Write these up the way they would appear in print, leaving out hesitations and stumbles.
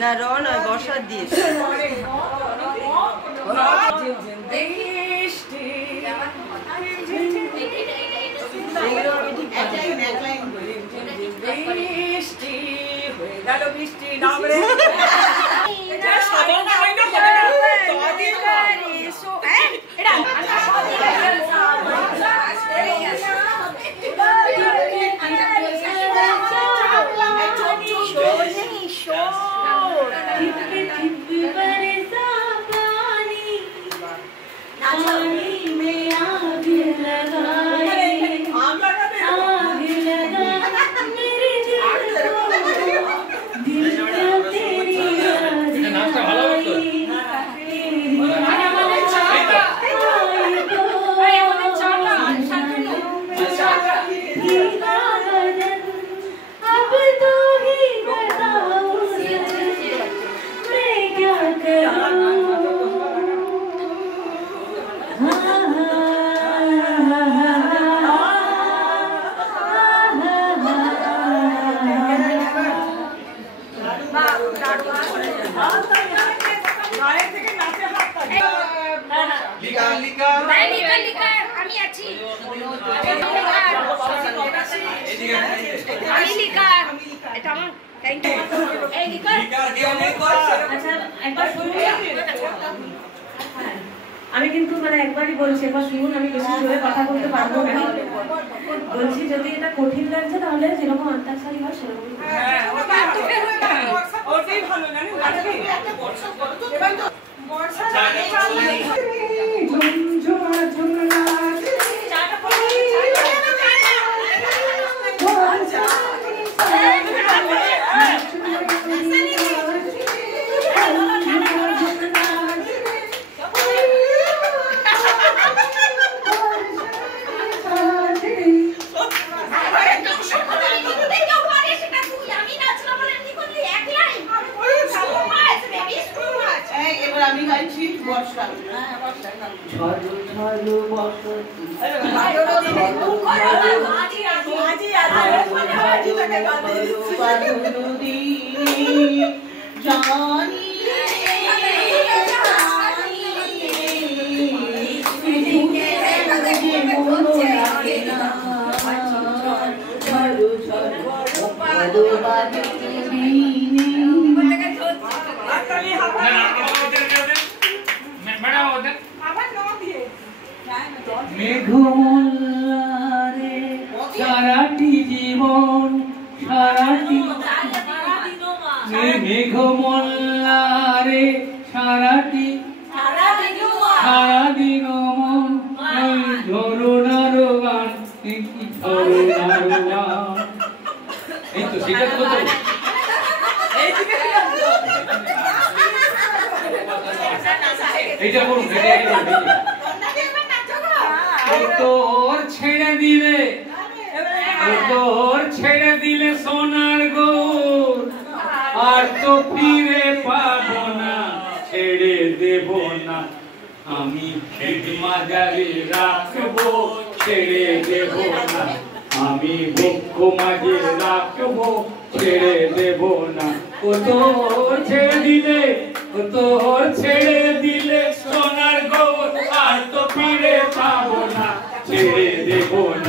না র নয় বর্ষার দিয়ে বৃষ্টি নামরে আমি কিন্তু মানে একবারই বলছি এবার শুনুন আমি বেশি জোরে কথা বলতে পারবো না বলছি যদি এটা কঠিন লাগছে তাহলে যেরকম অন্তাক্ষরী হয় সেরকম ওটাই ভালো জানেন একটা বর্ষা করো তো এবার তো বর্ষা ঝুমঝুমা ঝুমনা চাটা পড়ে মেঘমল্লারে সারাটি জীবন সারাটি মেঘমল্লারে সারাটি সারাদিন মন ঝরনার গান ঝরনার গান এই তো সেটা তো এইটা করুন তোর ছেড়ে দিলে সোনার গৌর আর তো ফিরে পাবো না ছেড়ে দেব না আমি খেত মাঝারে রাখবো ছেড়ে দেব না আমি বক্ষ মাঝে রাখবো ছেড়ে দেব না ও তোর ছেড়ে দিলে সোনার গৌর আর তো ফিরে পাবো না ছেড়ে দেব না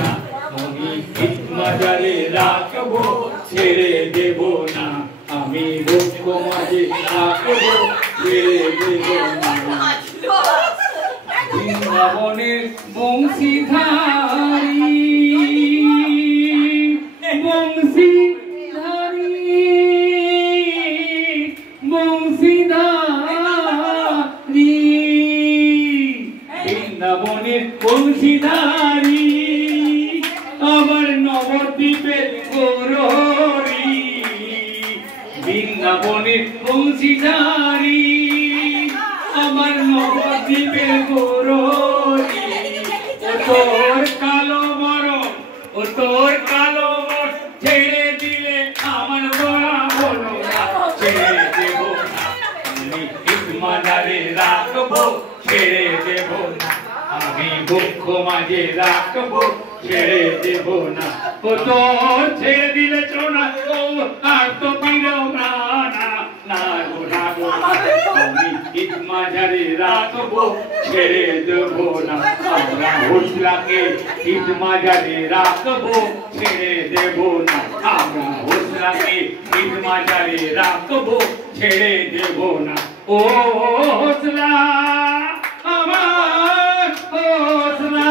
আমি খেত মাঝারে রাখবো ছেড়ে দেব না আমি বক্ষ মাঝে রাখবো ছেড়ে দেব না বৃন্দাবনের বংশীধারী বৃন্দাবনের বংশীধারী আমার নবদ্বীপের গৌরহরি বৃন্দাবনের বংশীধারী আমার নবদ্বীপের গৌরহরি তোর কালো মরণ ছেড়ে দিলে আমার বড় হলো না ছেড়ে বক্ষ মাঝে রাখবো ছেড়ে দেব না ও তোর ছেড়ে দিলে চোনা ও আর তো ফিরেও না না গো না গো আমি হিত মাঝারে রাখবো ছেড়ে দেব না আমরা হোসলাকে হিত মাঝারে রাখবো ছেড়ে দেব না আমরা হোসলাকে হিত মাঝারে রাখবো ছেড়ে দেব না ও হোসলা আমার হোসলা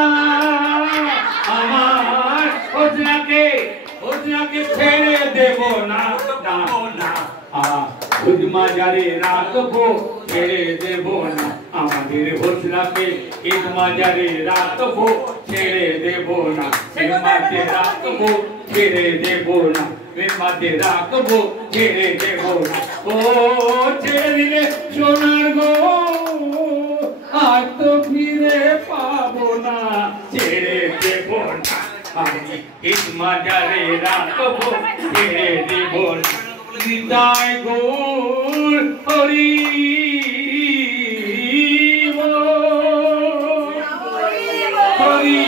আমার হোসলাকে ছেড়ে দেব না না না হিত মাঝারে রাখবো ছেড়ে দেব না আমাদের হোসলাকে হিত মাঝারে রাখবো ছেড়ে দেব না মাঝে রাখবো ছেড়ে দেব না মাঝে রাখবো ছেড়ে দেব না ও ছেড়ে দিলে সোনার গো আর তো ফিরে পাবো না ছেড়ে দেব না আমি হিত মাঝারে রাখবো ছেড়ে দেব না নিতাই গৌর হরি হরি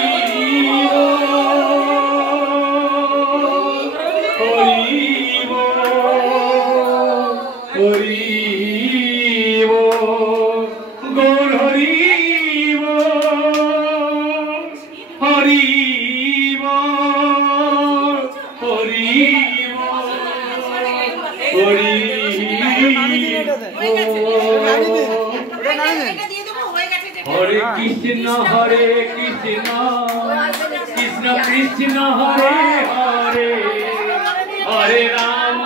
গৌর হরি হরি হরে কৃষ্ণ কৃষ্ণ কৃষ্ণ হরে হরে হরে রাম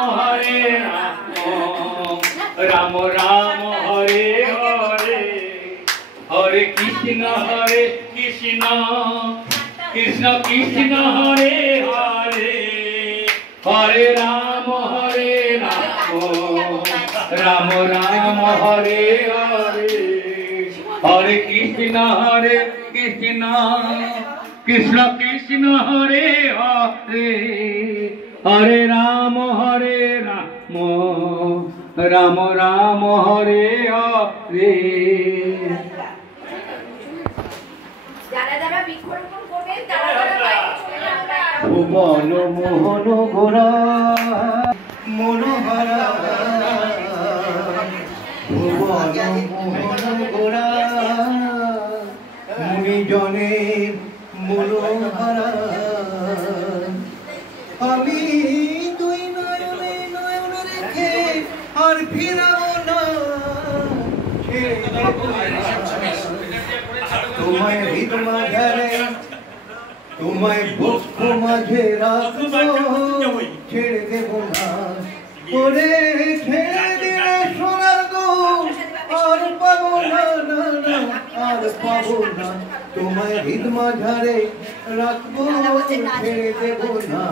রাম রাম হরে হরে হরে কৃষ্ণ কৃষ্ণ কৃষ্ণ হরে হরে হরে রাম রাম রাম হরে হরে হরে কৃষ্ণ কৃষ্ণ কৃষ্ণ কৃষ্ণ হরে হরে হরে রাম রাম রাম হরে হরে ভুবন মোহন গোরা মনোহরা ভুবন মোহন গোরা মুনিজনের মনোহরা আমি তুই নয়নে নয়নে রেখে আর ফিরাবো না তোমায় হৃদ মাঝারে তোমায় বক্ষ মাঝে রাখবো ছেড়ে দেব না ওরে ছেড়ে দিলে সোনার গো আর পাবো না আর পাবো না তোমায় হৃদ মাঝারে রাখবো ছেড়ে দেব না।